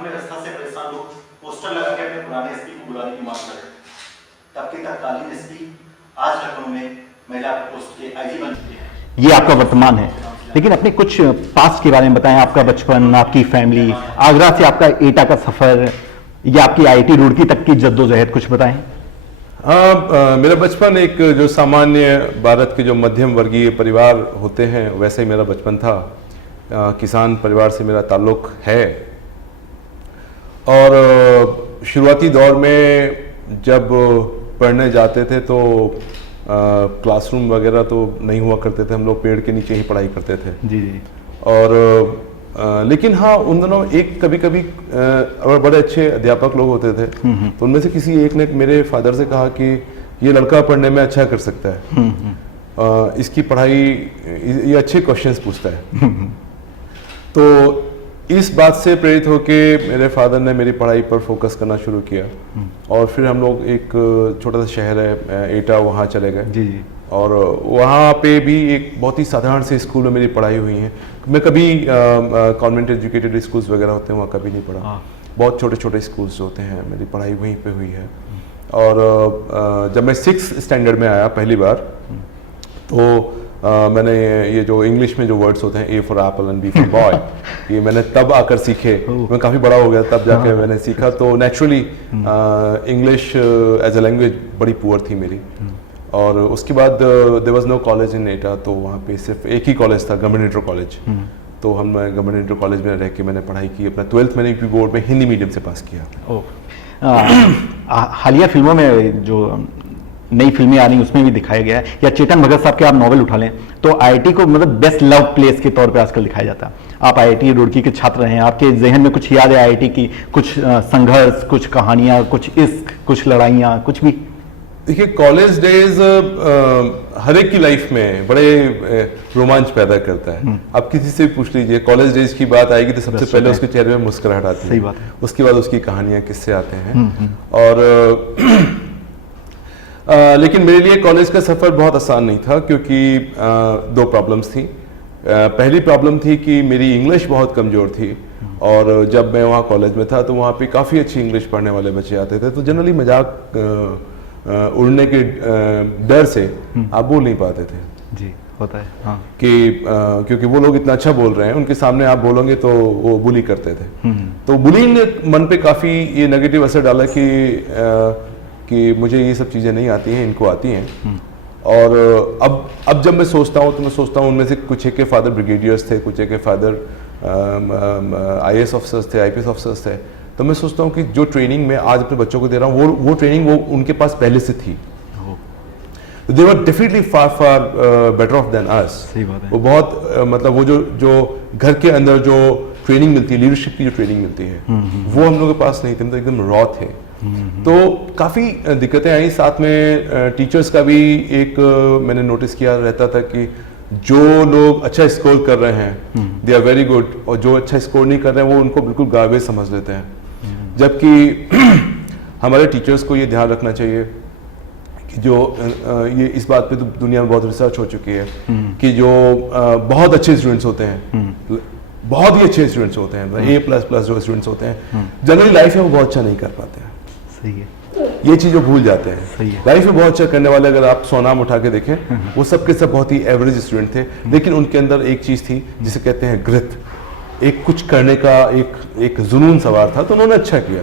कानून व्यवस्था से परेशान लोग पोस्टर लगा के अपने पुराने एसपी को बुलाने की मांग कर रहे थे, तब के तत्कालीन एसपी आज लखनऊ में महिला पोस्ट के आईजी बन चुके हैं। ये आपका वर्तमान है, लेकिन अपने कुछ पास्ट के बारे में बताएं। आपका बचपन, आपकी फैमिली, आगरा से आपका एटा का सफर या आपकी आईआईटी रुड़की तक की जद्दोजहद कुछ बताएं। मेरा बचपन एक जो सामान्य भारत के जो मध्यम वर्गीय परिवार होते हैं वैसे ही मेरा बचपन था। किसान परिवार से मेरा ताल्लुक है और शुरुआती दौर में जब पढ़ने जाते थे तो क्लासरूम वगैरह तो नहीं हुआ करते थे, हम लोग पेड़ के नीचे ही पढ़ाई करते थे। जी जी। और लेकिन हाँ, उन दिनों एक कभी कभी बड़े अच्छे अध्यापक लोग होते थे, तो उनमें से किसी एक ने मेरे फादर से कहा कि ये लड़का पढ़ने में अच्छा कर सकता है, इसकी पढ़ाई, ये अच्छे क्वेश्चंस पूछता है। तो इस बात से प्रेरित होके मेरे फादर ने मेरी पढ़ाई पर फोकस करना शुरू किया और फिर हम लोग एक छोटा सा शहर है एटा, वहाँ चले गए। जी जी। और वहाँ पे भी एक बहुत ही साधारण से स्कूल में मेरी पढ़ाई हुई है। मैं कभी कॉन्वेंट एजुकेटेड स्कूल्स वगैरह होते हैं वहाँ कभी नहीं पढ़ा, बहुत छोटे छोटे स्कूल्स होते हैं, मेरी पढ़ाई वहीं पे हुई है। और जब मैं 6th स्टैंडर्ड में आया पहली बार, तो मैंने ये जो इंग्लिश में जो वर्ड्स होते हैं, A for apple and B for boy, ये मैंने तब आकर सीखे। मैं काफ़ी बड़ा हो गया तब जाके मैंने सीखा। तो naturally English as a language बड़ी पुअर थी मेरी। और उसके बाद there was no college in Etah, तो वहाँ पे सिर्फ एक ही कॉलेज था, गवर्नमेंट इंटर कॉलेज। तो हम गवर्नमेंट इंटर कॉलेज में रह के मैंने पढ़ाई की। अपना 12th मैंने यूपी बोर्ड में हिंदी मीडियम से पास किया। हालिया फिल्मों में जो नई फिल्में आ रही उसमें भी दिखाया गया है, या चेतन भगत साहब के आप नॉवेल उठा लें तो आईआईटी को मतलब बेस्ट लव प्लेस के तौर पे आजकल दिखाया जाता है। आप आईआईटी रुड़की के छात्र हैं, आपके जहन में कुछ याद है आईआईटी की? कुछ संघर्ष, कुछ कहानियां, कुछ इश्क, कुछ लड़ाइयाँ, कुछ भी? देखिए, कॉलेज डेज हर एक की लाइफ में बड़े रोमांच पैदा करता है। आप किसी से भी पूछ लीजिए, कॉलेज डेज की बात आएगी तो सबसे पहले उसके चेहरे में मुस्कुराहट आती है। सही बात है। उसके बाद उसकी कहानियां किससे आते हैं। और लेकिन मेरे लिए कॉलेज का सफ़र बहुत आसान नहीं था, क्योंकि दो प्रॉब्लम्स थी। पहली प्रॉब्लम थी कि मेरी इंग्लिश बहुत कमज़ोर थी, और जब मैं वहाँ कॉलेज में था तो वहाँ पे काफ़ी अच्छी इंग्लिश पढ़ने वाले बच्चे आते थे, तो जनरली मजाक उड़ने के डर से आप बोल नहीं पाते थे। जी, होता है। हाँ। कि क्योंकि वो लोग इतना अच्छा बोल रहे हैं, उनके सामने आप बोलोगे तो वो बुली करते थे। तो बुलिंग ने मन पे काफ़ी ये नेगेटिव असर डाला कि मुझे ये सब चीज़ें नहीं आती हैं, इनको आती हैं। और अब जब मैं सोचता हूँ तो मैं सोचता हूँ उनमें से कुछ एक के फादर ब्रिगेडियर्स थे, कुछ एक के फादर IAS ऑफिसर्स थे, IPS ऑफिसर्स थे। तो मैं सोचता हूँ कि जो ट्रेनिंग मैं आज अपने बच्चों को दे रहा हूँ वो ट्रेनिंग वो उनके पास पहले से थी। They were definitely far better off than us. सही बात है। वो बहुत मतलब वो जो घर के अंदर जो ट्रेनिंग मिलती है, लीडरशिप की जो ट्रेनिंग मिलती है, वो हम लोगों के पास नहीं थी। हम तो एकदम रॉ थे। तो काफ़ी दिक्कतें आई। साथ में टीचर्स का भी एक मैंने नोटिस किया रहता था कि जो लोग अच्छा स्कोर कर रहे हैं दे आर वेरी गुड, और जो अच्छा स्कोर नहीं कर रहे हैं वो उनको बिल्कुल गार्बेज समझ लेते हैं। जबकि हमारे टीचर्स को ये ध्यान रखना चाहिए कि जो ये इस बात पे तो दुनिया में बहुत रिसर्च हो चुकी है कि जो बहुत अच्छे स्टूडेंट्स होते हैं, बहुत ही अच्छे स्टूडेंट्स होते हैं, A++ जो स्टूडेंट्स होते हैं, जनरली लाइफ में वो बहुत अच्छा नहीं कर पाते हैं। सही है। ये चीज़ वो भूल जाते हैं। सही है। लाइफ में बहुत अच्छा करने वाले अगर आप 100 नाम उठा के देखें, वो सब के सब बहुत ही एवरेज स्टूडेंट थे, लेकिन उनके अंदर एक चीज़ थी जिसे कहते हैं ग्रिट, एक कुछ करने का एक जुनून सवार था, तो उन्होंने अच्छा किया।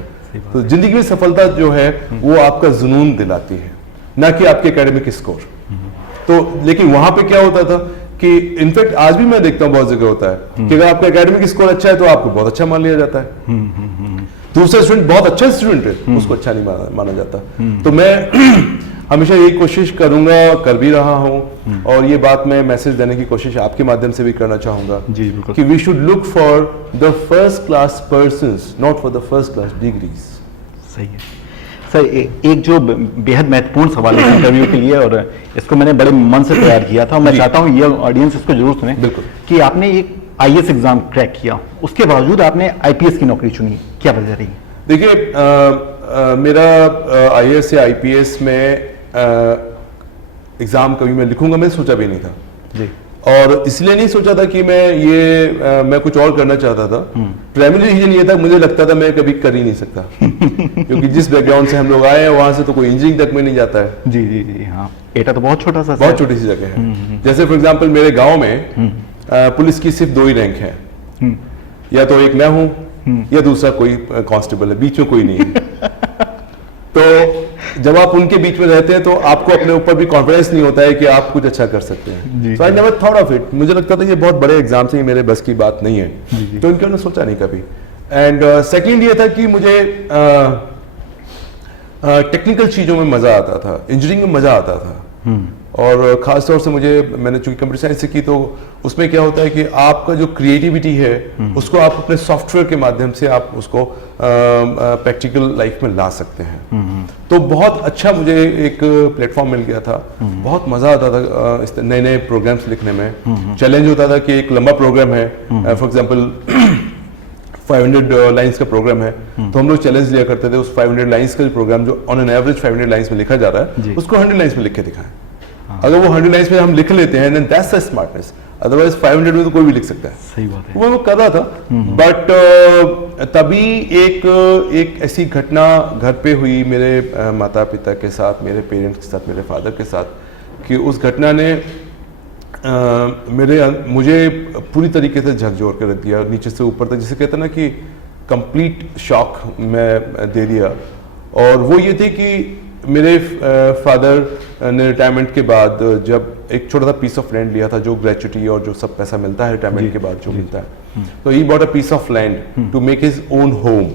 तो जिंदगी में सफलता जो है वो आपका जुनून दिलाती है, ना कि आपके एकेडमिक स्कोर। तो लेकिन वहां पे क्या होता था कि इनफैक्ट आज भी मैं देखता हूँ बहुत जगह होता है कि अगर आपका एकेडमिक स्कोर अच्छा है तो आपको बहुत अच्छा मान लिया जाता है। दूसरा स्टूडेंट बहुत अच्छा स्टूडेंट है, उसको अच्छा नहीं माना जाता। तो मैं हमेशा यही कोशिश करूंगा, कर भी रहा हूं, और ये बात मैं मैसेज देने की कोशिश आपके माध्यम से भी करना चाहूंगा कि we should look for the first class persons, not for the first class degrees. सही है सर। एक जो बेहद महत्वपूर्ण सवाल है इंटरव्यू के लिए, और इसको मैंने बड़े मन से तैयार किया था, मैं चाहता हूँ ये ऑडियंस इसको जरूर सुने। बिल्कुल। कि आपने एक IAS एग्जाम क्रैक किया, उसके बावजूद आपने IPS की नौकरी चुनी, क्या वजह रही? देखिए, मेरा IAS या IPS में एग्ज़ाम कभी मैं लिखूंगा मैं सोचा भी नहीं था। जी। और इसलिए नहीं सोचा था कि मैं कुछ और करना चाहता था। प्राइमरी रीजन ये था, मुझे लगता था मैं कभी कर ही नहीं सकता क्योंकि जिस बैकग्राउंड से हम लोग आए हैं वहां से तो कोई इंजीनियरिंग तक में नहीं जाता है। जी जी जी हाँ, एटा तो बहुत छोटा सा बहुत छोटी सी जगह है। जैसे फॉर एग्जांपल मेरे गांव में पुलिस की सिर्फ 2 ही रैंक है, या तो एक मैं हूं या दूसरा कोई कांस्टेबल है, बीच में कोई नहीं है। तो जब आप उनके बीच में रहते हैं तो आपको अपने ऊपर भी कॉन्फिडेंस नहीं होता है कि आप कुछ अच्छा कर सकते हैं। So I never thought of it. मुझे लगता था ये बहुत बड़े एग्जाम से, ये मेरे बस की बात नहीं है, तो इनके मैंने सोचा नहीं कभी। एंड सेकंड ये था कि मुझे टेक्निकल चीजों में मजा आता था, इंजीनियरिंग में मजा आता था। और खास तौर से मैंने चूंकि कंप्यूटर साइंस से की, तो उसमें क्या होता है कि आपका जो क्रिएटिविटी है उसको आप अपने सॉफ्टवेयर के माध्यम से आप उसको प्रैक्टिकल लाइफ में ला सकते हैं। तो बहुत अच्छा मुझे एक प्लेटफॉर्म मिल गया था, बहुत मजा आता था इस नए नए प्रोग्राम्स लिखने में। चैलेंज होता था कि एक लंबा प्रोग्राम है, फॉर एग्जाम्पल 500 लाइंस का प्रोग्राम है, तो हम लोग चैलेंज लिया करते थे उस 500 लाइंस का प्रोग्राम जो ऑन एन एवरेज 500 लाइंस में लिखा जा रहा है उसको 100 लाइंस में लिख के दिखाएं। अगर वो 100 लाइंस में हम लिख लेते हैं, then that's the smartness. Otherwise 500 में तो कोई भी लिख सकता है। सही बात है। वो मैं कर रहा था, बट तभी एक ऐसी घटना घर पे हुई मेरे माता पिता के साथ, मेरे पेरेंट्स के साथ, मेरे फादर के साथ, कि उस घटना ने मुझे पूरी तरीके से झकझोर कर रख दिया, नीचे से ऊपर तक, जिसे कहते हैं ना कि कंप्लीट शॉक मैं दे दिया। और वो ये थे कि मेरे फादर ने रिटायरमेंट के बाद जब एक छोटा सा पीस ऑफ लैंड लिया था, जो ग्रेचुटी और जो सब पैसा मिलता है रिटायरमेंट के बाद जो मिलता है, तो he bought a piece of land to make his own home.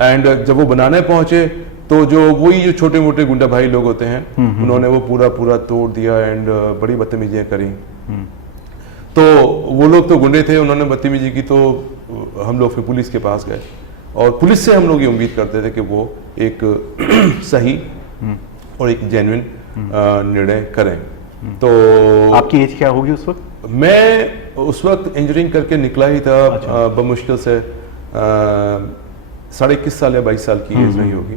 And जब वो बनाने पहुंचे तो जो छोटे मोटे गुंडा भाई लोग होते हैं, उन्होंने वो पूरा तोड़ दिया एंड बड़ी बदतमीजियां करी। तो वो लोग तो गुंडे थे, उन्होंने बदतमीजी की, तो हम लोग फिर पुलिस के पास गए और पुलिस से हम लोग ये उम्मीद करते थे कि वो एक सही और एक जेन्युइन निर्णय करें। तो आपकी एज क्या होगी उस वक्त? मैं उस वक्त इंजीनियरिंग करके निकला ही था। अच्छा। बमुश्किल से 21.5 साल या 22 साल की एज रही होगी।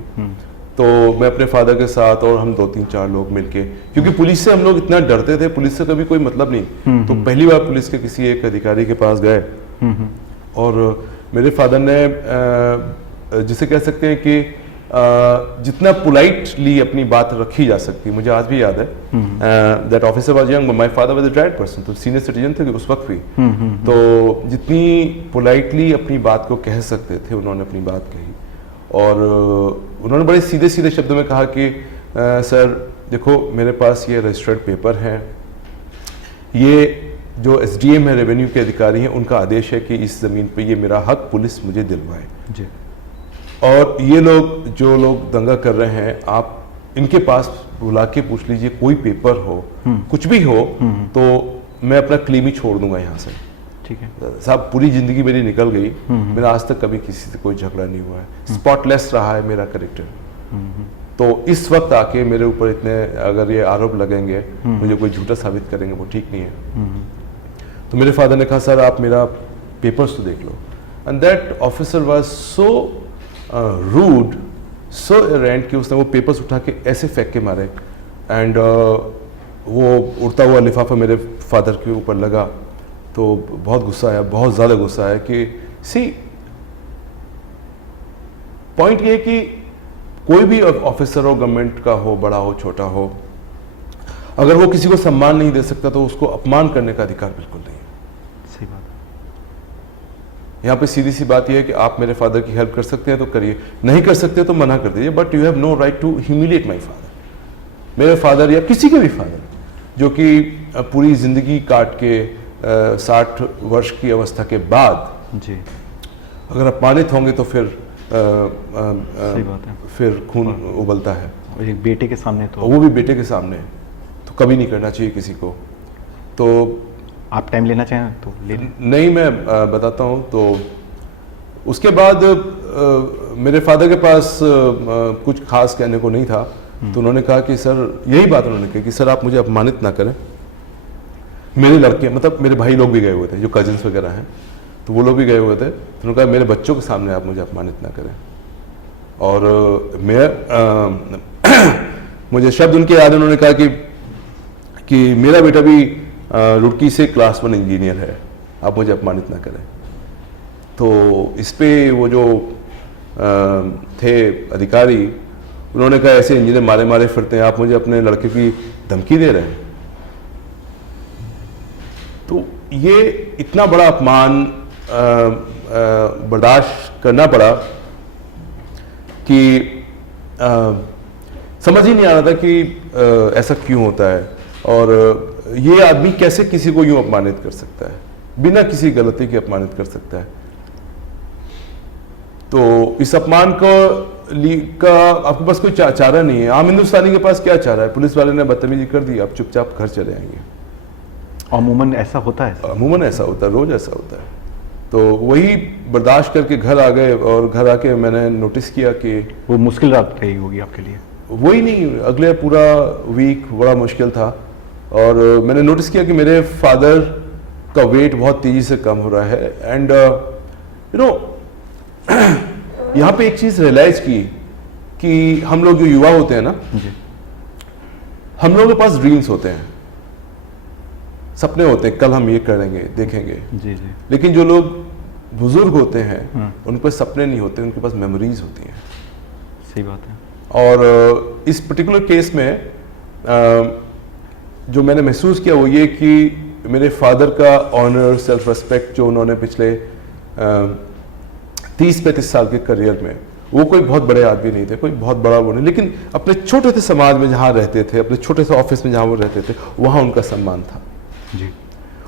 तो मैं अपने फादर के साथ और हम 2-3-4 लोग मिलके, क्योंकि पुलिस से हम लोग इतना डरते थे, पुलिस से कभी कोई मतलब नहीं, तो पहली बार पुलिस के किसी एक अधिकारी के पास गए और मेरे फादर ने जिसे कह सकते हैं कि जितना पोलाइटली अपनी बात रखी जा सकती, मुझे आज भी याद है, that officer was young, my father was a retired person, तो सीनियर सिटीजन थे उस वक्त भी, तो जितनी पोलाइटली अपनी बात को कह सकते थे उन्होंने अपनी बात कही। और उन्होंने बड़े सीधे सीधे शब्दों में कहा कि सर देखो, मेरे पास ये रजिस्टर्ड पेपर है, ये जो एसडीएम है, रेवेन्यू के अधिकारी हैं, उनका आदेश है कि इस ज़मीन पे ये मेरा हक पुलिस मुझे दिलवाए जी। और ये लोग जो लोग दंगा कर रहे हैं, आप इनके पास बुला के पूछ लीजिए, कोई पेपर हो, कुछ भी हो, तो मैं अपना क्लेम ही छोड़ दूंगा यहाँ से। ठीक है साहब, पूरी जिंदगी मेरी निकल गई, मेरा आज तक कभी किसी से कोई झगड़ा नहीं हुआ है, स्पॉटलेस रहा है मेरा कैरेक्टर। तो इस वक्त आके मेरे ऊपर इतने अगर ये आरोप लगेंगे, मुझे कोई झूठा साबित करेंगे, वो ठीक नहीं है। तो मेरे फादर ने कहा, सर आप मेरा पेपर्स तो देख लो। And that officer was so rude, so errant कि उसने वो पेपर्स उठा के ऐसे फेंक के मारे एंड वो उड़ता हुआ लिफाफा मेरे फादर के ऊपर लगा। तो बहुत गुस्सा आया, बहुत ज़्यादा गुस्सा आया कि सी पॉइंट ये है कि कोई भी ऑफिसर हो, गवर्नमेंट का हो, बड़ा हो, छोटा हो, अगर वो किसी को सम्मान नहीं दे सकता तो उसको अपमान करने का अधिकार बिल्कुल नहीं है। सही बात है। यहाँ पे सीधी सी बात यह है कि आप मेरे फादर की हेल्प कर सकते हैं तो करिए, नहीं कर सकते तो मना कर दीजिए, but you have no right to humiliate my father. मेरे फादर या किसी के भी फादर जो कि पूरी जिंदगी काट के 60 वर्ष की अवस्था के बाद जी अगर अपमानित होंगे तो फिर सही बात है, फिर खून उबलता है। और एक बेटे के सामने तो, वो भी बेटे के सामने, तो कभी नहीं करना चाहिए किसी को। तो आप टाइम लेना चाहें तो ले लें। नहीं, मैं बताता हूँ। तो उसके बाद मेरे फादर के पास कुछ खास कहने को नहीं था, तो उन्होंने कहा कि सर, यही बात उन्होंने कही कि सर आप मुझे अपमानित ना करें। मेरे लड़के, मतलब मेरे भाई लोग भी गए हुए थे, जो कजिन्स वगैरह हैं, तो वो लोग भी गए हुए थे, तो उन्होंने कहा मेरे बच्चों के सामने आप मुझे अपमानित ना करें। और मैं मुझे शब्द उनके याद है, उन्होंने कहा कि मेरा बेटा भी रुड़की से क्लास 1 इंजीनियर है, आप मुझे अपमानित ना करें। तो इस पे वो जो थे अधिकारी, उन्होंने कहा ऐसे इंजीनियर मारे मारे फिरते हैं, आप मुझे अपने लड़के की धमकी दे रहे हैं। तो ये इतना बड़ा अपमान बर्दाश्त करना पड़ा कि समझ ही नहीं आ रहा था कि ऐसा क्यों होता है, और ये आदमी कैसे किसी को यूं अपमानित कर सकता है, बिना किसी गलती के अपमानित कर सकता है। तो इस अपमान का आपके पास कोई चारा नहीं है। आम हिंदुस्तानी के पास क्या चारा है? पुलिस वाले ने बदतमीजी कर दी, आप चुपचाप घर चले आएंगे। अमूमन ऐसा होता है? अमूमन ऐसा होता है, रोज ऐसा होता है। तो वही बर्दाश्त करके घर आ गए, और घर आके मैंने नोटिस किया कि वो मुश्किल रात रही होगी आपके लिए? वही नहीं, अगले पूरा वीक बड़ा मुश्किल था। और मैंने नोटिस किया कि मेरे फादर का वेट बहुत तेजी से कम हो रहा है। एंड यू नो यहाँ पे एक चीज रियलाइज की कि हम लोग जो युवा होते हैं ना, हम लोगों के पास ड्रीम्स होते हैं, सपने होते हैं, कल हम ये करेंगे, देखेंगे। जी जी। लेकिन जो लोग बुजुर्ग होते हैं उनके पास सपने नहीं होते, उनके पास मेमोरीज होती हैं। सही बात है। और इस पर्टिकुलर केस में जो मैंने महसूस किया वो ये कि मेरे फादर का ऑनर, सेल्फ रिस्पेक्ट जो उन्होंने पिछले 30-35 साल के करियर में, वो कोई बहुत बड़े आदमी नहीं थे, कोई बहुत बड़ा वो नहीं, लेकिन अपने छोटे से समाज में जहाँ रहते थे, अपने छोटे से ऑफिस में जहाँ वो रहते थे, वहाँ उनका सम्मान था जी।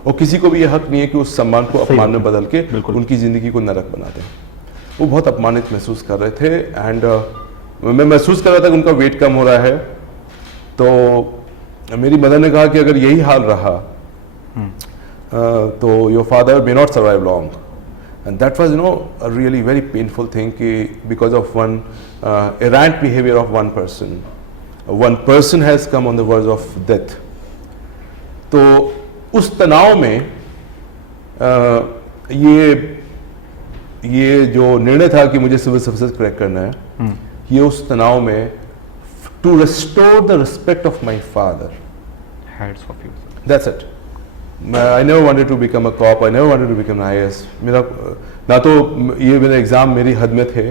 और किसी को भी ये हक नहीं है कि उस सम्मान को अपमान में बदल के उनकी जिंदगी को नरक बना दें। वो बहुत अपमानित महसूस कर रहे थे। एंड मैं महसूस कर रहा था कि उनका वेट कम हो रहा है। तो मेरी मदर ने कहा कि अगर यही हाल रहा तो your father may not survive long. And that was a really very painful thing कि because of one errant behaviour of one person has come on the verge of death. तो उस तनाव में ये जो निर्णय था कि मुझे सिविल सर्विसेज क्रैक करना है, ये उस तनाव में to restore the respect of my father, hats off you, that's it. I never wanted to become a cop, I never wanted to become an IAS। मेरा ना तो ये मेरे एग्जाम मेरी हद में थे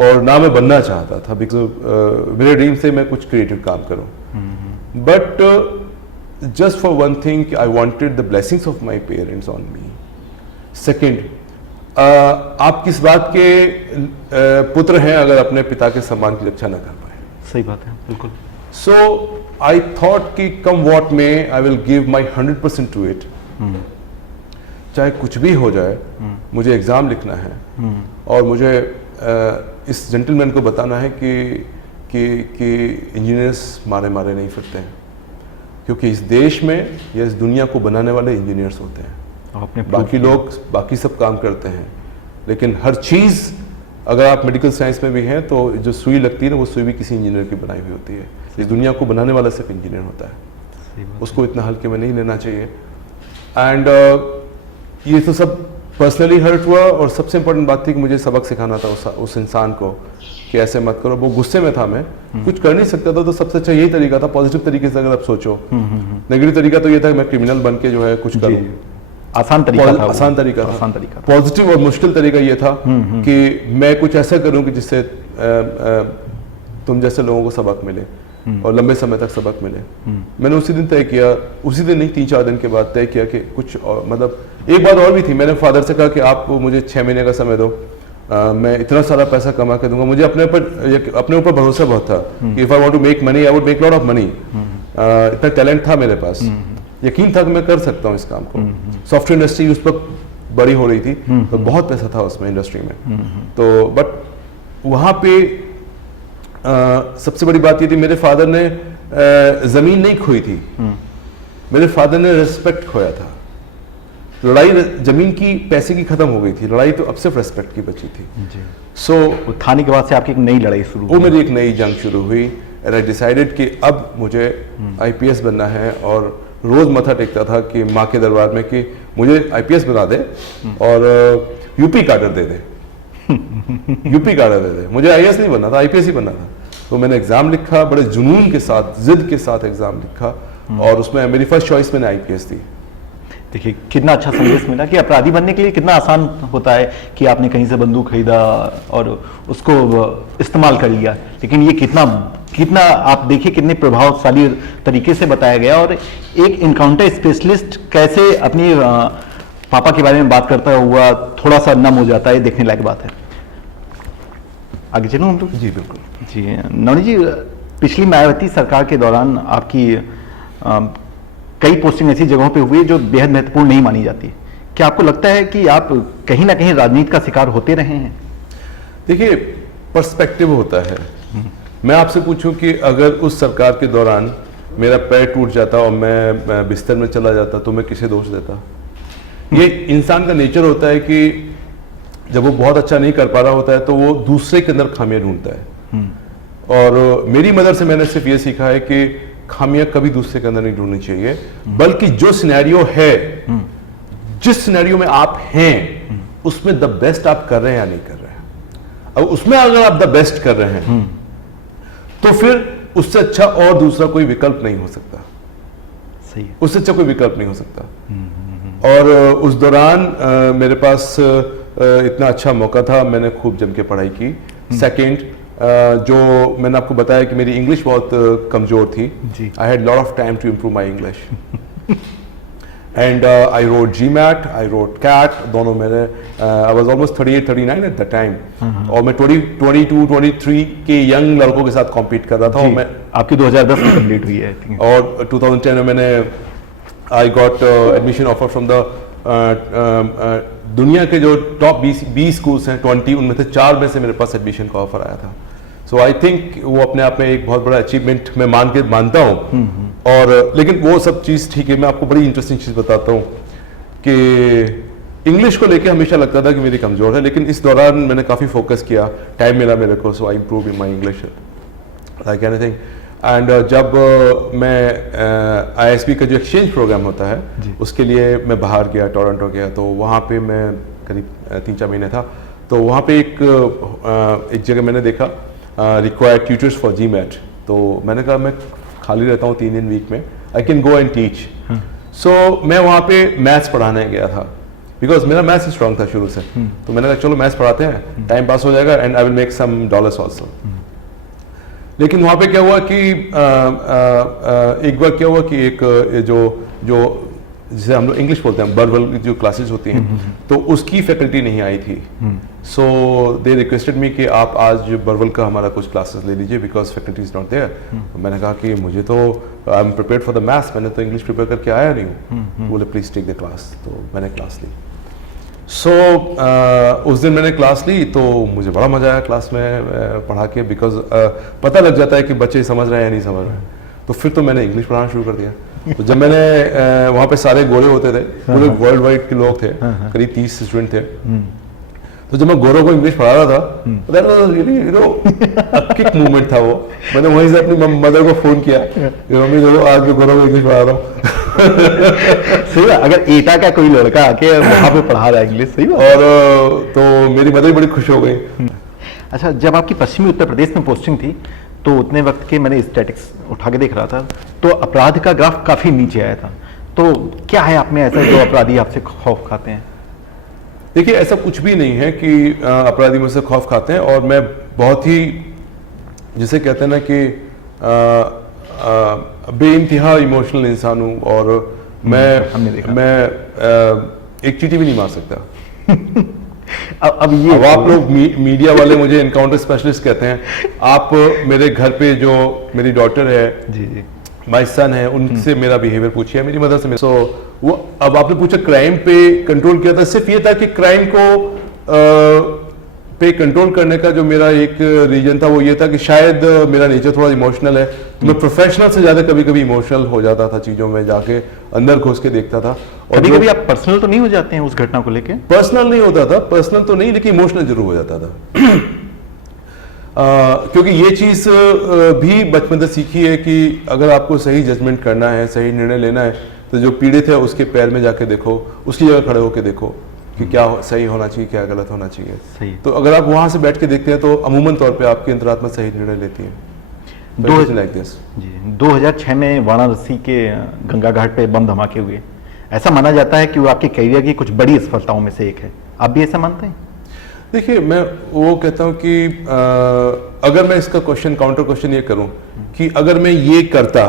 और ना मैं बनना चाहता था, बिकॉज मेरे ड्रीम से मैं कुछ क्रिएटिव काम करूं। But just for one thing, I wanted the blessings of my parents on me. Second, आप किस बात के पुत्र हैं अगर अपने पिता के सम्मान की रक्षा न कर पाए? सही बात है, बिल्कुल। So I thought कि come what may, I will give my 100% to it. चाहे कुछ भी हो जाए, मुझे एग्जाम लिखना है और मुझे इस जेंटलमैन को बताना है कि इंजीनियर्स मारे मारे नहीं फिरते हैं, क्योंकि इस देश में या इस दुनिया को बनाने वाले इंजीनियर्स होते हैं। आपने बाकी लोग बाकी सब काम करते हैं, लेकिन हर चीज़, अगर आप मेडिकल साइंस में भी हैं तो जो सुई लगती है ना, वो सुई भी किसी इंजीनियर की बनाई हुई होती है। इस दुनिया को बनाने वाला सिर्फ इंजीनियर होता है, उसको इतना हल्के में नहीं लेना चाहिए। एंड ये तो सब पर्सनली हर्ट हुआ, और सबसे इंपॉर्टेंट बात थी कि मुझे सबक सिखाना था उस इंसान को कि ऐसे मत करो। वो गुस्से में था, मैं कुछ कर नहीं सकता था, तो सबसे अच्छा यही तरीका था, पॉजिटिव तरीके से अगर आप सोचो। नेगेटिव तरीका तो ये था कि मैं क्रिमिनल बन के जो है कुछ करूं। आसान तरीका था, आसान तरीका था। पॉजिटिव और मुश्किल तरीका ये था कि मैं कुछ ऐसा करूं कि जिससे तुम जैसे लोगों को सबक मिले और लंबे समय तक सबक मिले। मैंने उसी दिन तय किया, उसी दिन नहीं 3-4 दिन के बाद तय किया कि कुछ और, मतलब एक बात और भी थी। मैंने फादर से कहा कि आप मुझे 6 महीने का समय दो, मैं इतना सारा पैसा कमा के दूंगा। मुझे अपने ऊपर भरोसा बहुत था कि if I want to make money I would make lot of money. इतना टैलेंट था मेरे पास, यकीन था कि मैं कर सकता हूँ इस काम को। सॉफ्टवेयर इंडस्ट्री उस वक्त बड़ी हो रही थी, तो बहुत पैसा था उसमें इंडस्ट्री में। तो बट वहाँ पे सबसे बड़ी बात ये थी, मेरे फादर ने जमीन नहीं खोई थी, मेरे फादर ने रिस्पेक्ट खोया था। लड़ाई जमीन की, पैसे की खत्म हो गई थी, लड़ाई तो अब सिर्फ रेस्पेक्ट की बची थी। सो उत्थान के बाद से आपकी एक नई लड़ाई शुरू हुई। वो मेरी एक नई जंग शुरू हुई। एंड आई डिसाइडेड कि अब मुझे IPS बनना है, और रोज मथा टेकता था कि माँ के दरबार में कि मुझे IPS बना दे और यूपी काडर दे दे। यूपी काडर दे दे, मुझे IAS नहीं बनना था, IPS ही बनना था। तो मैंने एग्जाम लिखा, बड़े जुनून के साथ, जिद के साथ एग्जाम लिखा, और उसमें मेरी फर्स्ट चॉइस मैंने आईपीएस थी। देखिए कितना अच्छा संदेश मिला कि अपराधी बनने के लिए कितना आसान होता है कि आपने कहीं से बंदूक खरीदा और उसको इस्तेमाल कर लिया, लेकिन ये कितना कितना आप देखिए कितने प्रभावशाली तरीके से बताया गया। और एक इनकाउंटर स्पेशलिस्ट कैसे अपनी पापा के बारे में बात करता हुआ थोड़ा सा नम हो जाता है, देखने लायक बात है। आगे चलूं हम लोग? जी बिल्कुल। जी नवनीत जी, पिछली मायावती सरकार के दौरान आपकी कई पोस्टिंग ऐसी जगहों पे हुई जो बेहद महत्वपूर्ण नहीं मानी जाती। क्या आपको लगता है कि आप कहीं ना कहीं राजनीति का शिकार होते रहे हैं? देखिए, पर्सपेक्टिव होता है। मैं आपसे पूछूं कि अगर उस सरकार के दौरान मेरा पैर टूट जाता और मैं बिस्तर में चला जाता तो मैं किसे दोष देता? ये इंसान का नेचर होता है कि जब वो बहुत अच्छा नहीं कर पा रहा होता है तो वो दूसरे के अंदर खामियां ढूंढता है। और मेरी मदर से मैंने सिर्फ ये सीखा है कि खामियां कभी दूसरे के अंदर नहीं ढूंढनी चाहिए, बल्कि जो सिनेरियो है, जिस सिनेरियो में आप हैं उसमें द बेस्ट आप कर रहे हैं या नहीं कर रहे हैं। अब उसमें अगर आप द बेस्ट कर रहे हैं तो फिर उससे अच्छा और दूसरा कोई विकल्प नहीं हो सकता। सही है। उससे अच्छा कोई विकल्प नहीं हो सकता। और उस दौरान मेरे पास इतना अच्छा मौका था, मैंने खूब जम के पढ़ाई की। सेकंड, जो मैंने आपको बताया कि मेरी इंग्लिश बहुत कमजोर थी। I had lot of time to improve my English and I wrote GMAT, I wrote CAT, दोनों मेरे। I was almost 38-39 at the time, और मैं 22-23 के यंग लड़कों के साथ कॉम्पीट कर रहा था। और मैं आपकी 2010 में कंप्लीट हुई है और 2010 में मैंने I got admission offer from the दुनिया के जो टॉप 20 स्कूल्स हैं 20, उनमें से 4 में से मेरे पास एडमिशन का ऑफर आया था। सो आई थिंक वो अपने आप में एक बहुत बड़ा अचीवमेंट मैं मानता हूँ। और लेकिन वो सब चीज़ ठीक है। मैं आपको बड़ी इंटरेस्टिंग चीज़ बताता हूँ कि इंग्लिश को लेके हमेशा लगता था कि मेरी कमज़ोर है, लेकिन इस दौरान मैंने काफ़ी फोकस किया, टाइम मिला मेरे को, so I improve in my English like anything. And जब मैं ISB का जो एक्सचेंज प्रोग्राम होता है उसके लिए मैं बाहर गया, टोरंटो गया, तो वहाँ पे मैं करीब 3-4 महीने था। तो वहाँ पे एक जगह मैंने देखा रिक्वायर्ड ट्यूटर्स फॉर GMAT। तो मैंने कहा मैं खाली रहता हूँ 3 दिन वीक में, I can go and teach. So मैं वहाँ पे मैथ्स पढ़ाने गया था, बिकॉज मेरा मैथ्स स्ट्रॉन्ग था शुरू से। तो मैंने कहा चलो मैथ्स पढ़ाते हैं, टाइम पास हो जाएगा and I will make some dollars also. लेकिन वहाँ पे क्या हुआ कि एक बार क्या हुआ कि एक जो जिसे हम लोग इंग्लिश बोलते हैं बर्बल जो क्लासेस होती हैं, तो उसकी फैकल्टी नहीं आई थी। सो दे रिक्वेस्टेड मी कि आप आज बर्बल का हमारा कुछ क्लासेस ले लीजिए because faculty is not there. तो मैंने कहा कि मुझे तो I am prepared for the maths, मैंने तो इंग्लिश प्रिपेयर करके आया नहीं हूँ। बोले प्लीज टेक द क्लास। तो मैंने क्लास ली। सो उस दिन मैंने क्लास ली तो मुझे बड़ा मजा आया क्लास में पढ़ा के, बिकॉज पता लग जाता है कि बच्चे समझ रहे हैं या नहीं समझ रहे हैं। तो फिर तो मैंने इंग्लिश पढ़ाना शुरू कर दिया। तो जब मैंने वहाँ पे सारे गोरे होते थे, पूरे वर्ल्ड वाइड के लोग थे, करीब 30 स्टूडेंट थे। तो जब मैं गोरों को इंग्लिश पढ़ा रहा था, that was really kick movement था वो। मैंने वहीं से अपनी मदर को फोन किया, मम्मी देखो आज मैं गोरों को इंग्लिश पढ़ा रहा हूँ। सही बात, अगर एटा का कोई लड़का आके वहाँ पे पढ़ा रहा है इंग्लिश, सही बात। और तो मेरी मदर बड़ी खुश हो गई। अच्छा, जब आपकी पश्चिमी उत्तर प्रदेश में पोस्टिंग थी तो उतने वक्त के मैंने स्टैटिक्स उठा के देख रहा था, तो अपराध का ग्राफ काफी नीचे आया था। तो क्या है आप में ऐसा जो अपराधी आपसे खौफ खाते हैं? देखिए, ऐसा कुछ भी नहीं है कि अपराधी मुझसे खौफ खाते हैं। और मैं बहुत ही, जिसे कहते हैं ना कि बेइंतहा इमोशनल इंसान हूँ। और मैं एक चीटी भी नहीं मार सकता। अब ये अब आप लोग मीडिया वाले मुझे एनकाउंटर स्पेशलिस्ट कहते हैं। आप मेरे घर पे जो मेरी डॉटर है, जी माय सन है, उनसे मेरा बिहेवियर पूछिए, मेरी मदर से। सो वो अब आपने पूछा क्राइम पे कंट्रोल किया था, सिर्फ ये था कि क्राइम को पे कंट्रोल करने का जो मेरा एक रीजन था वो ये था कि शायद मेरा नेचर थोड़ा इमोशनल है, तो मैं प्रोफेशनल से ज्यादा कभी कभी इमोशनल हो जाता था, चीजों में जाके अंदर घुस के देखता था। और कभी कभी आप पर्सनल तो नहीं हो जाते हैं उस घटना को लेके? पर्सनल नहीं होता था, पर्सनल तो नहीं, लेकिन इमोशनल जरूर हो जाता था। क्योंकि ये चीज भी बचपन से सीखी है कि अगर आपको सही जजमेंट करना है, सही निर्णय लेना है, तो जो पीड़ित है उसके पैर में जाके देखो, उसकी जगह खड़े होकर देखो कि क्या सही होना चाहिए, क्या गलत होना चाहिए। सही। तो अगर आप वहां से बैठ के देखते हैं तो अमूमन तौर पे आपकी अंतरात्मा सही निर्णय लेती है। Like this. जी 2006 में वाराणसी के गंगा घाट पे बम धमाके हुए, ऐसा माना जाता है कि वो आपके करियर की कुछ बड़ी सफलताओं में से एक है, आप भी ऐसा मानते हैं? देखिए, मैं वो कहता हूँ कि अगर मैं इसका काउंटर क्वेश्चन ये करूं कि अगर मैं ये करता,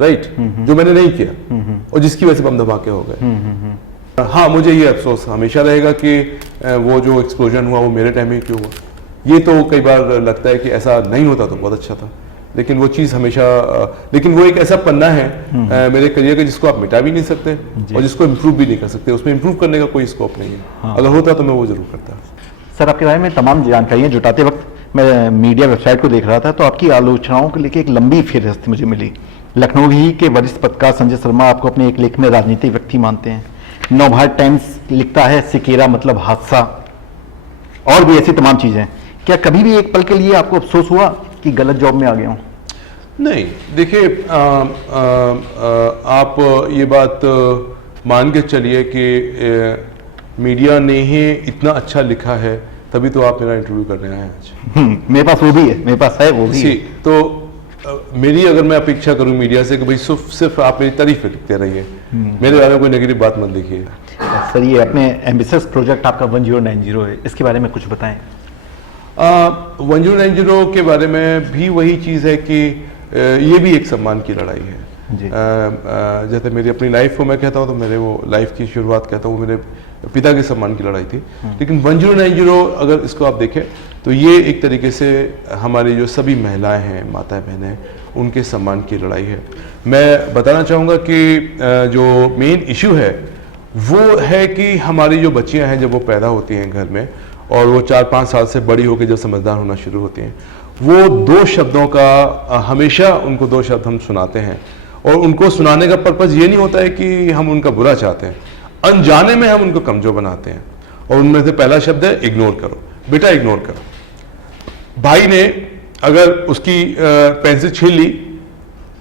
राइट, जो मैंने नहीं किया और जिसकी वजह से बम धमाके हो गए, हाँ, मुझे ये अफसोस हमेशा रहेगा कि वो जो एक्सप्लोजन हुआ वो मेरे टाइम में क्यों हुआ। ये तो कई बार लगता है कि ऐसा नहीं होता तो बहुत अच्छा था, लेकिन वो चीज़ हमेशा, लेकिन वो एक ऐसा पन्ना है मेरे करियर का जिसको आप मिटा भी नहीं सकते और जिसको इम्प्रूव भी नहीं कर सकते, उसमें इम्प्रूव करने का कोई स्कोप नहीं है। हाँ। अगर होता तो मैं वो जरूर करता। सर, आपके बारे में तमाम जानकारियां जुटाते वक्त मैं मीडिया वेबसाइट को देख रहा था तो आपकी आलोचनाओं को लेकर एक लंबी फेहरिस्त मुझे मिली। लखनऊ ही के वरिष्ठ पत्रकार संजय शर्मा आपको अपने एक लेख में राजनीतिक व्यक्ति मानते हैं। नवभारत टाइम्स लिखता है सिकेरा मतलब हादसा, और भी ऐसी तमाम चीजें। क्या कभी भी एक पल के लिए आपको अफसोस हुआ कि गलत जॉब में आ गया हूं? नहीं, देखिए, आप ये बात मान के चलिए कि मीडिया ने ही इतना अच्छा लिखा है तभी तो आप मेरा इंटरव्यू करने आए हैं आज। मेरे पास वो भी है, मेरे पास है वो भी है। तो मेरी अगर मैं अपेक्षा करूं मीडिया से कि भाई सिर्फ आप मेरी तारीफें लिखते रहिए, मेरे बारे में कोई नेगेटिव बात मत लिखिए। सर, ये अपने एम्बिशियस प्रोजेक्ट आपका 1090 है, इसके बारे में कुछ बताएं। 1090 के बारे में भी वही चीज़ है कि ये भी एक सम्मान की लड़ाई है जी। जैसे मेरी अपनी लाइफ को मैं कहता हूँ तो मेरे वो लाइफ की शुरुआत कहता हूँ, मेरे पिता के सम्मान की लड़ाई थी। लेकिन 1090 अगर इसको आप देखें तो ये एक तरीके से हमारी जो सभी महिलाएं हैं, माताएं बहनें, उनके सम्मान की लड़ाई है। मैं बताना चाहूँगा कि जो मेन इशू है वो है कि हमारी जो बच्चियाँ हैं जब वो पैदा होती हैं घर में और वो 4-5 साल से बड़ी होकर जब समझदार होना शुरू होती हैं, वो 2 शब्दों का हमेशा उनको 2 शब्द हम सुनाते हैं और उनको सुनाने का पर्पज़ ये नहीं होता है कि हम उनका बुरा चाहते हैं, अनजाने में हम उनको कमज़ोर बनाते हैं। और उनमें से पहला शब्द है इग्नोर करो, बेटा इग्नोर करो। भाई ने अगर उसकी पेंसिल छीन ली,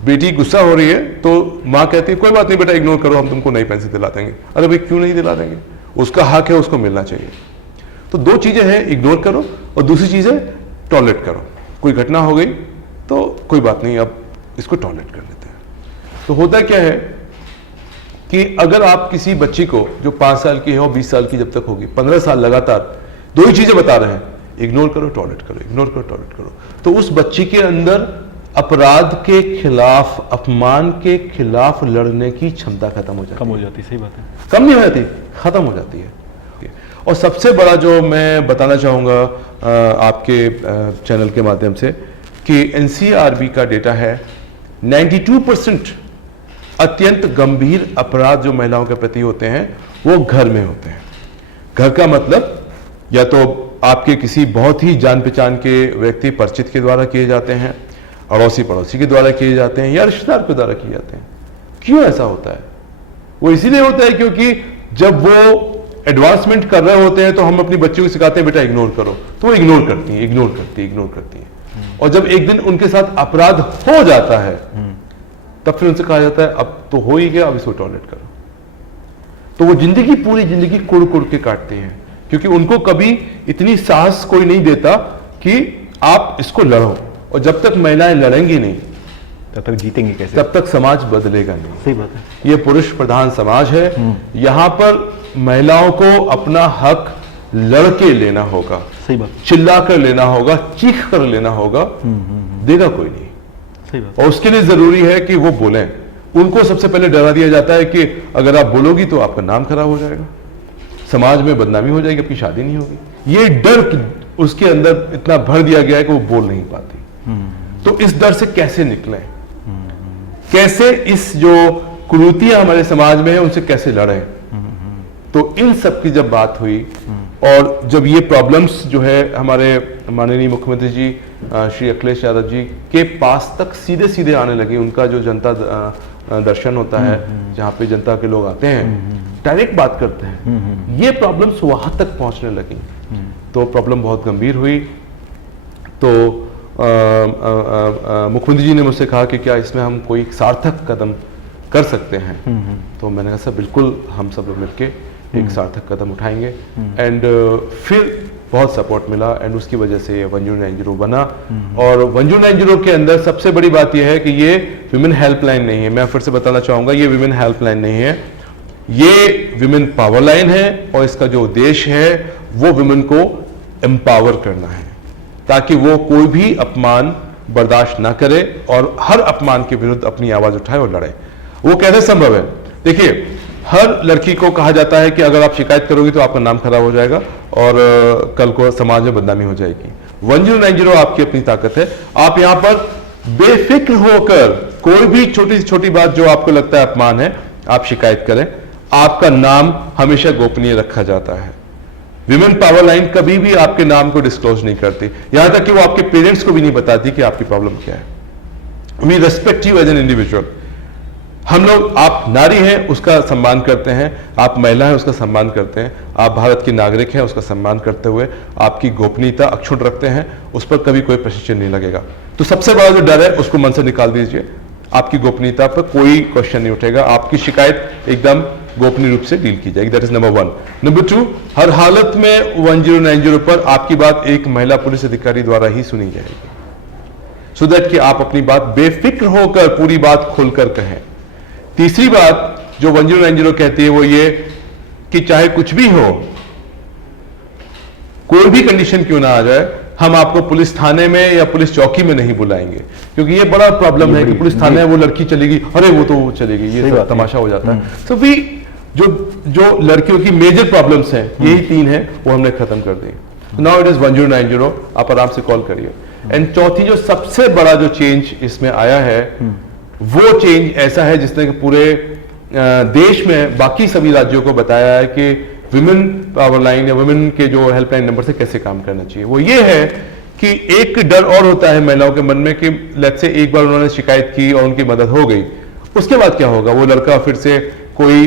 बेटी गुस्सा हो रही है तो माँ कहती है कोई बात नहीं बेटा इग्नोर करो, हम तुमको नई पेंसिल दिला देंगे। अरे भाई क्यों नहीं दिला देंगे, उसका हक है, उसको मिलना चाहिए। तो 2 चीज़ें हैं, इग्नोर करो और दूसरी चीज़ है टॉलरेट करो। कोई घटना हो गई तो कोई बात नहीं, अब इसको टॉलरेट कर लेते हैं। तो होता क्या है कि अगर आप किसी बच्ची को जो 5 साल की है और 20 साल की जब तक होगी, 15 साल लगातार 2 ही चीजें बता रहे हैं, इग्नोर करो टॉलरेट करो, इग्नोर करो टॉलरेट करो, तो उस बच्ची के अंदर अपराध के खिलाफ, अपमान के खिलाफ लड़ने की क्षमता खत्म हो जाती है। सही बात है। कम नहीं हो जाती, खत्म हो जाती है। और सबसे बड़ा जो मैं बताना चाहूँगा आपके चैनल के माध्यम से कि एनसीआरबी का डेटा है 92% अत्यंत गंभीर अपराध जो महिलाओं के प्रति होते हैं वो घर में होते हैं। घर का मतलब या तो आपके किसी बहुत ही जान पहचान के व्यक्ति परिचित के द्वारा किए जाते हैं, अड़ोसी पड़ोसी के द्वारा किए जाते हैं या रिश्तेदार के द्वारा किए जाते हैं। क्यों ऐसा होता है? वो इसीलिए होता है क्योंकि जब वो एडवांसमेंट कर रहे होते हैं तो हम अपनी बच्चियों को सिखाते हैं बेटा इग्नोर करो, तो वो इग्नोर करती हैं, इग्नोर करती हैं। और जब एक दिन उनके साथ अपराध हो जाता है तब फिर उनसे कहा जाता है अब तो हो ही गया, अब इसको टॉलरेट करो। तो वो जिंदगी, पूरी जिंदगी कुड़ कुड़ के काटते हैं क्योंकि उनको कभी इतनी साहस कोई नहीं देता कि आप इसको लड़ो। और जब तक महिलाएं लड़ेंगी नहीं तब तक जीतेंगे कैसे? तब तक समाज बदलेगा नहीं। सही बात है। ये पुरुष प्रधान समाज है, यहां पर महिलाओं को अपना हक लड़के लेना होगा, सही बात, चिल्ला कर लेना होगा, चीख कर लेना होगा, देगा कोई नहीं। सही बात। और उसके लिए जरूरी है कि वो बोलें। उनको सबसे पहले डरा दिया जाता है कि अगर आप बोलोगी तो आपका नाम खराब हो जाएगा, समाज में बदनामी हो जाएगी, आपकी शादी नहीं होगी। ये डर उसके अंदर इतना भर दिया गया है कि वो बोल नहीं पाती। तो इस डर से कैसे निकलें, कैसे इस जो कुरीतियां हमारे समाज में है उनसे कैसे लड़ें? तो इन सब की जब बात हुई और जब ये प्रॉब्लम्स जो है हमारे माननीय मुख्यमंत्री जी श्री अखिलेश यादव जी के पास तक सीधे सीधे आने लगी, उनका जो जनता दर्शन होता है जहाँ पे जनता के लोग आते हैं, डायरेक्ट बात करते हैं, ये प्रॉब्लम्स वहां तक पहुंचने लगी। तो प्रॉब्लम बहुत गंभीर हुई। तो मुख्यमंत्री जी ने मुझसे कहा कि क्या इसमें हम कोई सार्थक कदम कर सकते हैं? तो मैंने कहा सर बिल्कुल, हम सब लोग मिलके एक सार्थक कदम उठाएंगे। एंड फिर बहुत सपोर्ट मिला एंड उसकी वजह से 1090 बना। और 1090 के अंदर सबसे बड़ी बात यह है कि ये विमेन हेल्पलाइन नहीं है। मैं फिर से बताना चाहूंगा, ये विमेन हेल्पलाइन नहीं है, ये विमेन पावर लाइन है। और इसका जो उद्देश्य है वो विमेन को एम्पावर करना है, ताकि वो कोई भी अपमान बर्दाश्त ना करे और हर अपमान के विरुद्ध अपनी आवाज उठाए और लड़े। वो कैसे संभव है? देखिए, हर लड़की को कहा जाता है कि अगर आप शिकायत करोगी तो आपका नाम खराब हो जाएगा और कल को समाज में बदनामी हो जाएगी। 1090 आपकी अपनी ताकत है। आप यहां पर बेफिक्र होकर कोई भी छोटी से छोटी बात जो आपको लगता है अपमान है, आप शिकायत करें, आपका नाम हमेशा गोपनीय रखा जाता है। विमेन पावर लाइन कभी भी आपके नाम को डिस्क्लोज नहीं करती, यहां तक कि वो आपके पेरेंट्स को भी नहीं बताती कि आपकी प्रॉब्लम क्या है। We respect you as an individual. हम लोग, आप नारी हैं उसका सम्मान करते हैं, आप महिला हैं उसका सम्मान करते हैं, आप भारत की नागरिक हैं उसका सम्मान करते हुए आपकी गोपनीयता अक्षुण्ण रखते हैं, उस पर कभी कोई प्रश्न चिन्ह नहीं लगेगा। तो सबसे बड़ा जो डर है उसको मन से निकाल दीजिए। आपकी गोपनीयता पर कोई क्वेश्चन नहीं उठेगा, आपकी शिकायत एकदम गोपनीय रूप से डील की जाएगी। That is number 1। नंबर 2, हर हालत में 1090 पर आपकी बात एक महिला पुलिस अधिकारी द्वारा ही सुनी जाएगी, सो दैट कि आप अपनी बात बेफिक्र होकर पूरी बात खोलकर कहें। तीसरी बात जो 1090 कहती है वो ये कि चाहे कुछ भी हो, कोई भी कंडीशन क्यों ना आ जाए, हम आपको पुलिस थाने में या पुलिस चौकी में नहीं बुलाएंगे। क्योंकि ये बड़ा प्रॉब्लम है कि पुलिस थाने में वो लड़की चलेगी, अरे वो तो चलेगी, ये सब तमाशा हो जाता है। तो भी जो लड़कियों की मेजर प्रॉब्लम्स हैं, यही 3 है, वो हमने खत्म कर दी। नाउ इट इज 1090, आप आराम से कॉल करिए। एंड चौथी जो सबसे बड़ा जो चेंज इसमें आया है, वो चेंज ऐसा है जिसने पूरे देश में बाकी सभी राज्यों को बताया है कि विमेन पावर लाइन या विमेन के जो हेल्पलाइन नंबर से कैसे काम करना चाहिए। वो ये है कि एक डर और होता है महिलाओं के मन में कि लेट्स से एक बार उन्होंने शिकायत की और उनकी मदद हो गई, उसके बाद क्या होगा? वो लड़का फिर से कोई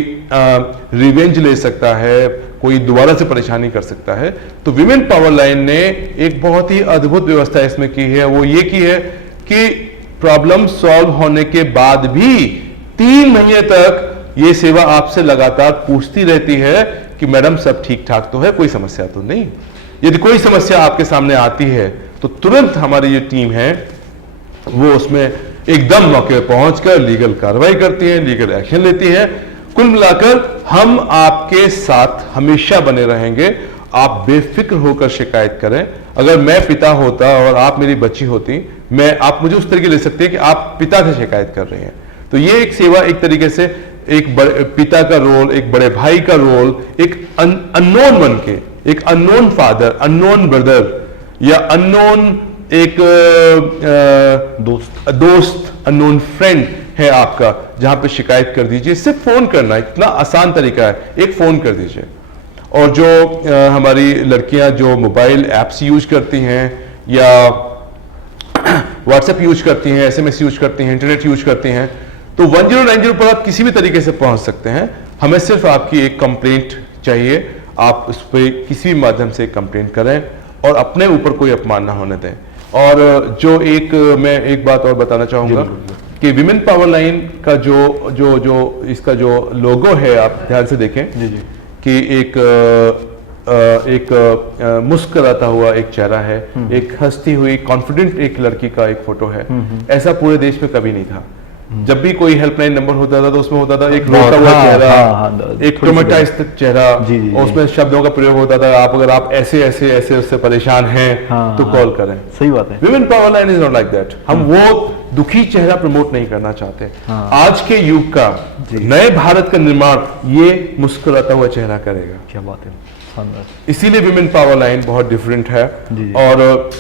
रिवेंज ले सकता है, कोई दोबारा से परेशानी कर सकता है। तो विमेन पावर लाइन ने एक बहुत ही अद्भुत व्यवस्था इसमें की है। वो ये की है कि प्रॉब्लम सॉल्व होने के बाद भी 3 महीने तक ये सेवा आपसे लगातार पूछती रहती है कि मैडम सब ठीक ठाक तो है, कोई समस्या तो नहीं। यदि कोई समस्या आपके सामने आती है तो तुरंत हमारी ये टीम है वो उसमें एकदम मौके पर पहुंचकर लीगल कार्रवाई करती है, लीगल एक्शन लेती है। कुल मिलाकर हम आपके साथ हमेशा बने रहेंगे। आप बेफिक्र होकर शिकायत करें। अगर मैं पिता होता और आप मेरी बच्ची होती, आप मुझे उस तरीके ले सकते हैं कि आप पिता से शिकायत कर रहे हैं। तो ये एक सेवा एक तरीके से एक बड़े पिता का रोल, एक बड़े भाई का रोल, एक अननोन बन के, एक अननोन फादर, अननोन ब्रदर या अननोन एक दोस्त, अननोन फ्रेंड है आपका, जहां पे शिकायत कर दीजिए। सिर्फ फोन करना, इतना आसान तरीका है, एक फोन कर दीजिए। और जो हमारी लड़कियां जो मोबाइल ऐप्स यूज करती हैं या व्हाट्सएप यूज करती हैं, SMS यूज करती हैं, इंटरनेट यूज करती हैं, तो 1090 पर आप किसी भी तरीके से पहुंच सकते हैं। हमें सिर्फ आपकी एक कंप्लेंट चाहिए, आप उस पर किसी भी माध्यम से कंप्लेंट करें और अपने ऊपर कोई अपमान ना होने दें। और जो मैं एक बात और बताना चाहूंगा कि विमेन पावर लाइन का जो इसका जो लोगो है, आप ध्यान से देखें कि एक मुस्कुराता हुआ एक चेहरा है, एक हंसती हुई कॉन्फिडेंट एक लड़की का एक फोटो है। ऐसा पूरे देश में कभी नहीं था। जब भी कोई हेल्पलाइन नंबर होता था तो उसमें होता था एक रोता हुआ चेहरा, एक ट्रॉमेटाइज्ड चेहरा, और उसमें शब्दों का प्रयोग होता था, अगर आप ऐसे ऐसे ऐसे उससे परेशान हैं तो कॉल करें। सही बात है। Women power line is not like that. हम वो दुखी चेहरा प्रमोट नहीं करना चाहते। आज के युग का नए भारत का निर्माण ये मुस्कुराता हुआ चेहरा करेगा। क्या बात है, इसीलिए विमेन पावर लाइन बहुत डिफरेंट है। और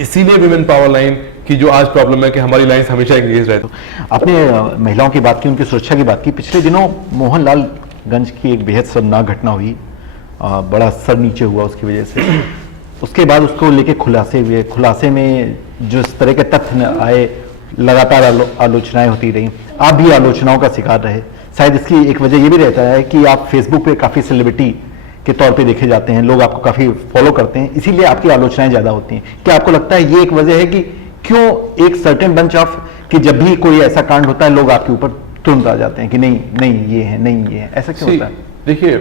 इसीलिए विमेन पावर लाइन की जो आज प्रॉब्लम है कि हमारी लाइन हमेशा एंगेज रहे। आपने महिलाओं की बात की, उनकी सुरक्षा की बात की। पिछले दिनों मोहनलालगंज की एक बेहद शर्मनाक घटना हुई, बड़ा सर नीचे हुआ उसकी वजह से। उसके बाद उसको लेके खुलासे हुए। खुलासे में जो इस तरह के तथ्य आए, लगातार आलोचनाएं होती रही। आप भी आलोचनाओं का शिकार रहे। शायद इसकी एक वजह यह भी रहता है कि आप फेसबुक पे काफी सेलिब्रिटी के तौर पे देखे जाते हैं, लोग आपको काफी फॉलो करते हैं, इसीलिए आपकी आलोचनाएं ज्यादा होती हैं। क्या आपको लगता है ये एक वजह है कि क्यों एक सर्टेन बंच ऑफ कि जब भी कोई ऐसा कांड होता है लोग आपके ऊपर तुरंत आ जाते हैं कि नहीं नहीं ये है, नहीं ये है, ऐसा क्यों होता है? देखिए,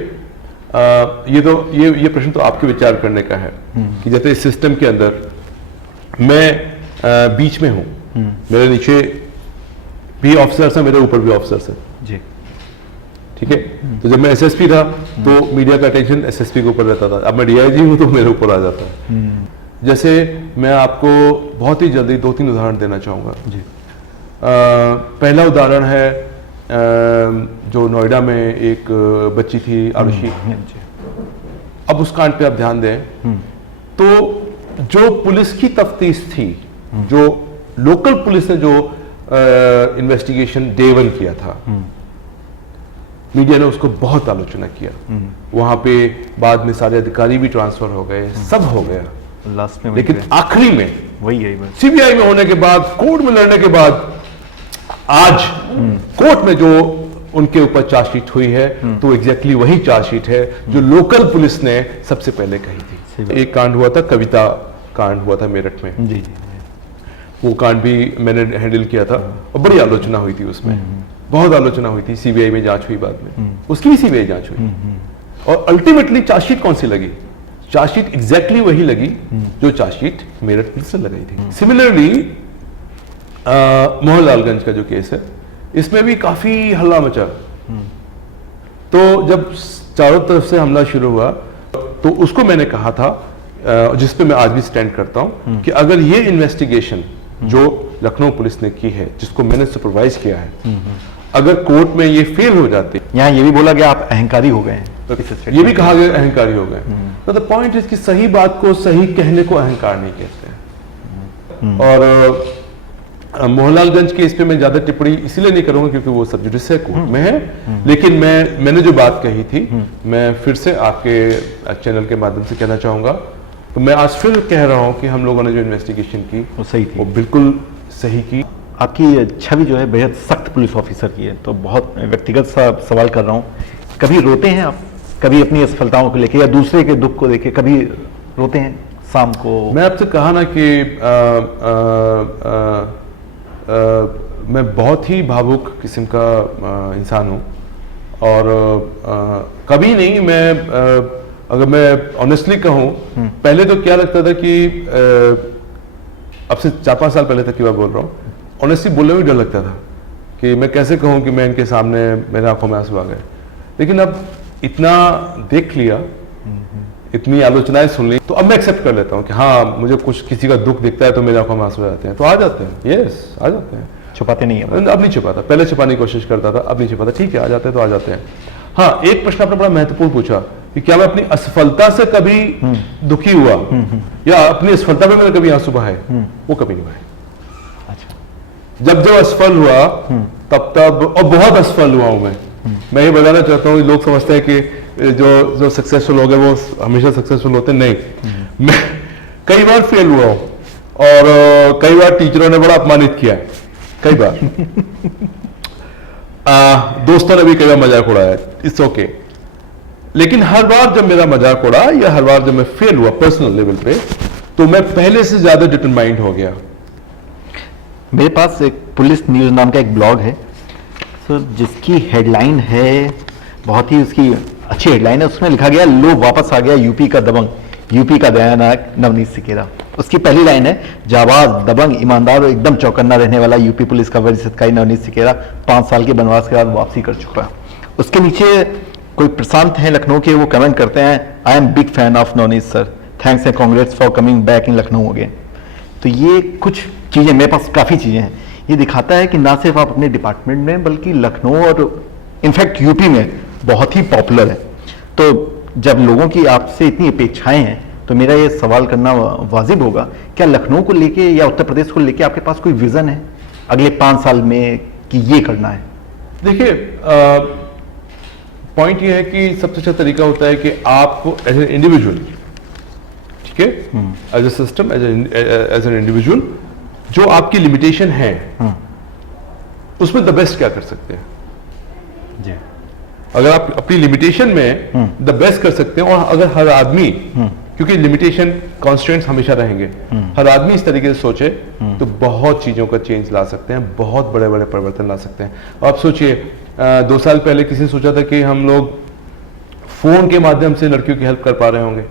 ये प्रश्न तो आपके विचार करने का है कि जैसे इस सिस्टम के अंदर मैं बीच में हूं, मेरे नीचे भी ऑफिसर्स हैं, मेरे ऊपर भी ऑफिसर्स हैं जी। ठीक है। तो जब मैं एसएसपी था तो मीडिया का अटेंशन एसएसपी के ऊपर रहता था, अब मैं डीआईजी हूं तो मेरे ऊपर आ जाता है। जैसे मैं आपको बहुत ही जल्दी 2-3 उदाहरण देना चाहूंगा जी। पहला उदाहरण है जो नोएडा में एक बच्ची थी आरुषि। अब उस कांड पे आप ध्यान दें तो जो पुलिस की तफ्तीश थी, जो लोकल पुलिस ने जो इन्वेस्टिगेशन डे 1 किया था, मीडिया ने उसको बहुत आलोचना किया। वहां पे बाद में सारे अधिकारी भी ट्रांसफर हो गए, सब हो गया लास्ट में, लेकिन आखिरी में वही है बस। सीबीआई में होने के बाद, कोर्ट में लड़ने के बाद, आज कोर्ट में जो उनके ऊपर चार्जशीट हुई है तो एग्जैक्टली वही चार्जशीट है जो लोकल पुलिस ने सबसे पहले कही थी। एक कांड हुआ था, कविता कांड हुआ था मेरठ में जी। वो कांड भी मैंने हैंडल किया था और बड़ी आलोचना हुई थी उसमें, बहुत आलोचना हुई थी। सीबीआई में जांच हुई बाद में, उसकी भी सीबीआई जांच हुई और अल्टीमेटली चार्जशीट कौन सी लगी? चार्जशीट एग्जैक्टली वही लगी जो चार्जशीट मेरठ पुलिस ने लगाई थी। सिमिलरली मोहनलालगंज का जो केस है, इसमें भी काफी हल्ला मचा। तो जब चारों तरफ से हमला शुरू हुआ तो उसको मैंने कहा था, जिस पे मैं आज भी स्टैंड करता हूं, कि अगर ये इन्वेस्टिगेशन जो लखनऊ पुलिस ने की है, जिसको मैंने सुपरवाइज किया है, अगर कोर्ट में ये फेल हो जाते, यहाँ ये भी बोला गया आप अहंकारी हो गए हैं, तो ये भी कहा गया अहंकारी हो गए। तो द पॉइंट इज कि सही बात को सही कहने को अहंकार नहीं कहते। और मोहनलालगंज के इस पे मैं ज्यादा टिप्पणी इसलिए नहीं करूंगा क्योंकि वो सब जुडिस कोर्ट में है, लेकिन मैंने जो बात कही थी मैं फिर से आपके चैनल के माध्यम से कहना चाहूंगा। तो मैं आज फिर कह रहा हूं कि हम लोगों ने जो इन्वेस्टिगेशन की वो सही थी, वो बिल्कुल सही की। आपकी छवि जो है बेहद सख्त पुलिस ऑफिसर की है, तो बहुत व्यक्तिगत सा सवाल कर रहा हूँ, कभी रोते हैं आप? कभी अपनी असफलताओं को लेके या दूसरे के दुख को देखे कभी रोते हैं शाम को? मैं आपसे कहा ना कि मैं बहुत ही भावुक किस्म का इंसान हूँ और कभी नहीं, मैं अगर मैं ऑनेस्टली कहूँ, पहले तो क्या लगता था कि अब से 4-5 साल पहले तक की बात बोल रहा हूँ, ऑनेस्टली बोलने में डर लगता था कि मैं कैसे कहूँ कि मैं इनके सामने मेरे आंखों में आंसू आ गए। लेकिन अब इतना देख लिया, इतनी आलोचनाएं सुन ली, तो अब मैं एक्सेप्ट कर लेता हूँ कि हाँ, मुझे कुछ किसी का दुख दिखता है तो मेरे आंखों में आंसू आ जाते हैं, तो आ जाते हैं। यस, आ जाते हैं, छुपाते नहीं है? अब नहीं छुपाता, पहले छुपाने की कोशिश करता था, अब नहीं छुपाता। ठीक है, आ जाते हैं तो आ जाते हैं। हाँ, एक प्रश्न आपने बड़ा महत्वपूर्ण पूछा कि क्या मैं अपनी असफलता से कभी दुखी हुआ या अपनी असफलता में मैंने कभी आंसू बहाए? वो कभी नहीं बहाए। अच्छा। जब असफल हुआ तब और बहुत असफल हुआ हूं मैं ये बताना चाहता हूँ, लोग समझते हैं कि जो सक्सेसफुल हो गए वो हमेशा सक्सेसफुल होते, नहीं। मैं कई बार फेल हुआ हूं और कई बार टीचरों ने बड़ा अपमानित किया, कई बार दोस्तों ने भी कई बार मजाक उड़ाया, इट्स ओके। लेकिन हर बार जब मेरा मजाक उड़ा या हर बार जब मैं फेल हुआ पर्सनल लेवल पे, तो मैं पहले से ज्यादा डिटरमाइंड हो गया। मेरे पास एक पुलिस न्यूज नाम का एक ब्लॉग है सर, जिसकी हेडलाइन है, बहुत ही उसकी अच्छी हेडलाइन है, उसमें लिखा गया लो वापस आ गया यूपी का दबंग, यूपी का दयानायक नवनीत सिकेरा। उसकी पहली लाइन है, जाबाज, दबंग, ईमानदार और एकदम चौकन्ना रहने वाला यूपी पुलिस का वरिष्ठ अधिकारी नवनीत सिकेरा 5 साल के वनवास के बाद वापसी कर चुका है। उसके नीचे कोई प्रशांत हैं लखनऊ के, वो कमेंट करते हैं, I am big fan of Navneet sir, thanks and congrats for coming back in Lucknow again. तो ये कुछ चीज़ें, मेरे पास काफ़ी चीज़ें हैं, ये दिखाता है कि ना सिर्फ आप अपने डिपार्टमेंट में बल्कि लखनऊ और इनफैक्ट यूपी में बहुत ही पॉपुलर है। तो जब लोगों की आपसे इतनी अपेक्षाएं हैं तो मेरा ये सवाल करना वाजिब होगा, क्या लखनऊ को लेके या उत्तर प्रदेश को लेके आपके पास कोई विजन है अगले 5 साल में कि ये करना है? देखिए, पॉइंट ये है कि सबसे अच्छा तरीका होता है कि आप एज एन इंडिविजुअल, ठीक है, as a system, as an individual, जो आपकी लिमिटेशन है उसमें द बेस्ट क्या कर सकते हैं जी। अगर आप अपनी लिमिटेशन में द बेस्ट कर सकते हैं, और अगर हर आदमी, क्योंकि लिमिटेशन कॉन्स्टेंट्स हमेशा रहेंगे, हर आदमी इस तरीके से सोचे तो बहुत चीजों का चेंज ला सकते हैं, बहुत बड़े बड़े परिवर्तन ला सकते हैं। आप सोचिए, 2 साल पहले किसी ने सोचा था कि हम लोग फोन के माध्यम से लड़कियों की हेल्प कर पा रहे होंगे,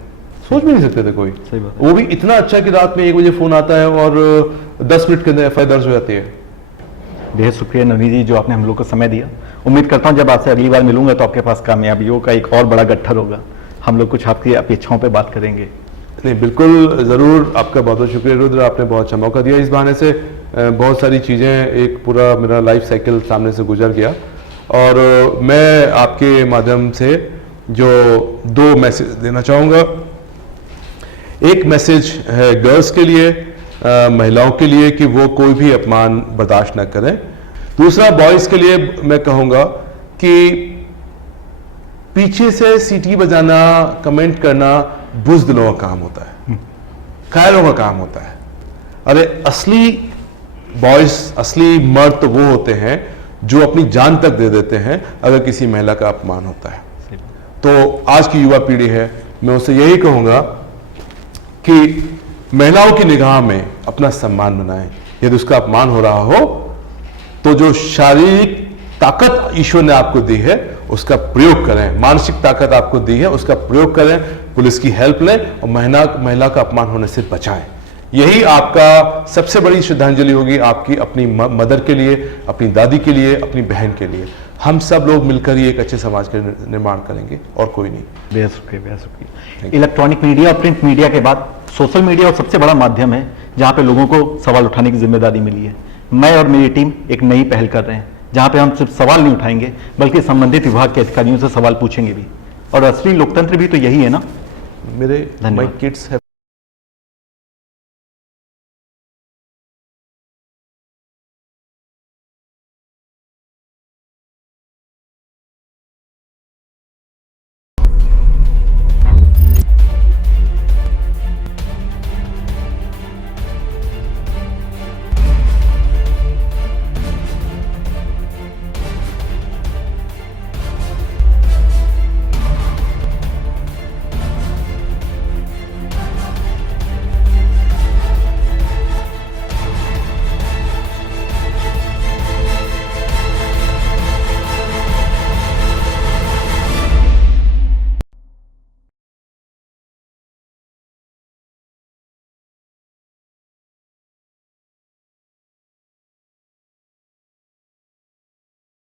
सोच भी नहीं सकते थे कोई। सही बात। वो भी इतना अच्छा कि रात में 1 बजे फोन आता है और 10 मिनट के अंदर एफआईआर दर्ज हो जाती है। बेहद शुक्रिया नवनीत जी, जो आपने हम लोग को समय दिया। उम्मीद करता हूँ जब आपसे अगली बार मिलूंगा तो आपके पास कामयाबियों का एक और बड़ा गट्ठर होगा, हम लोग कुछ आपकी अपेक्षाओं पे बात करेंगे। नहीं, बिल्कुल ज़रूर। आपका बहुत बहुत शुक्रिया रुद्र, आपने बहुत अच्छा मौका दिया। इस बहाने से बहुत सारी चीज़ें, एक पूरा मेरा लाइफ साइकिल सामने से गुजर गया, और मैं आपके माध्यम से जो 2 मैसेज देना चाहूँगा। एक मैसेज है गर्ल्स के लिए, महिलाओं के लिए, कि वो कोई भी अपमान बर्दाश्त न करें। दूसरा बॉयज़ के लिए मैं कहूँगा कि पीछे से सीटी बजाना, कमेंट करना बुज़दिलों का काम होता है, कायरों का काम होता है। अरे असली बॉयज, असली मर्द तो वो होते हैं जो अपनी जान तक दे देते हैं अगर किसी महिला का अपमान होता है। तो आज की युवा पीढ़ी है, मैं उससे यही कहूंगा कि महिलाओं की निगाह में अपना सम्मान बनाएं। यदि उसका अपमान हो रहा हो तो जो शारीरिक ताकत ईश्वर ने आपको दी है उसका प्रयोग करें, मानसिक ताकत आपको दी है उसका प्रयोग करें, पुलिस की हेल्प लें और महिला का अपमान होने से बचाएं। यही आपका सबसे बड़ी श्रद्धांजलि होगी, आपकी अपनी मदर के लिए, अपनी दादी के लिए, अपनी बहन के लिए। हम सब लोग मिलकर ही एक अच्छे समाज का निर्माण करेंगे, और कोई नहीं। बेहद शुक्रिया, बेहद शुक्रिया। इलेक्ट्रॉनिक मीडिया और प्रिंट मीडिया के बाद सोशल मीडिया और सबसे बड़ा माध्यम है जहां पे लोगों को सवाल उठाने की जिम्मेदारी मिली है। मैं और मेरी टीम एक नई पहल कर रहे हैं जहां पे हम सिर्फ सवाल नहीं उठाएंगे बल्कि संबंधित विभाग के अधिकारियों से सवाल पूछेंगे भी, और असली लोकतंत्र भी तो यही है ना। मेरे माय किड्स